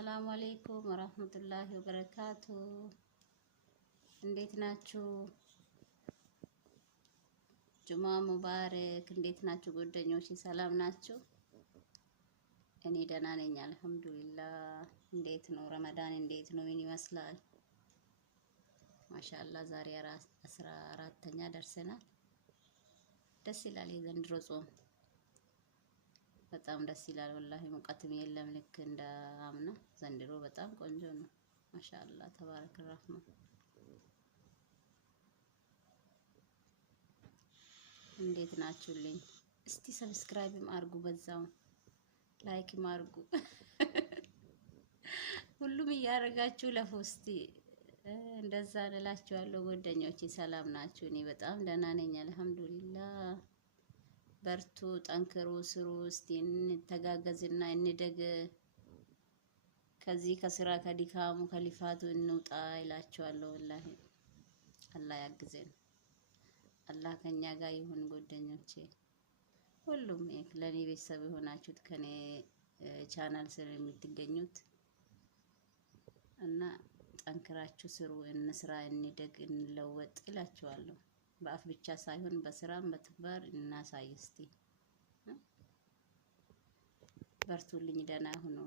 ሰላም አለይኩም ወራህመቱላሂ ወበረካቱ። እንዴት ናችሁ? ጁማ ሙባረክ። እንዴት ናችሁ ጓደኞቼ? ሰላም ናችሁ? እኔ ደህና ነኝ አልሐምዱሊላህ። እንዴት ነው ረመዳን? እንዴት ነው? ምን ይመስላል? ማሻአላህ ዛሬ 14ኛ ደርሰናል። ደስ ይላል የዘንድሮ ጾም በጣም ደስ ይላል። ወላሂ ሙቀትም የለም ልክ እንደ አምና። ዘንድሮ በጣም ቆንጆ ነው። ማሻአላህ ተባረከ ረህማን። እንዴት ናችሁልኝ? እስቲ ሰብስክራይብም አርጉ፣ በዛው ላይክም አርጉ። ሁሉም እያደረጋችሁ ለፉ እስቲ እንደዛ እላችኋለሁ ጓደኞቼ። ሰላም ናችሁ? እኔ በጣም ደህና ነኝ አልሐምዱሊላህ። በርቱ፣ ጠንክሩ፣ ስሩ። እስቲ እንተጋገዝና እንደግ። ከዚህ ከስራ ከድካሙ ከሊፋቱ እንውጣ ይላችኋለሁ። ወላሂ አላህ ያግዘን። አላህ ከኛ ጋር ይሁን ጓደኞቼ። ሁሉም ለኔ ቤተሰብ የሆናችሁት ከኔ ቻናል ስር የምትገኙት እና ጠንክራችሁ ስሩ፣ እንስራ፣ እንደግ፣ እንለወጥ ይላችኋለሁ። በአፍ ብቻ ሳይሆን በስራም በተግባር እናሳይ። እስቲ በርቱልኝ፣ ደህና ሁኑ።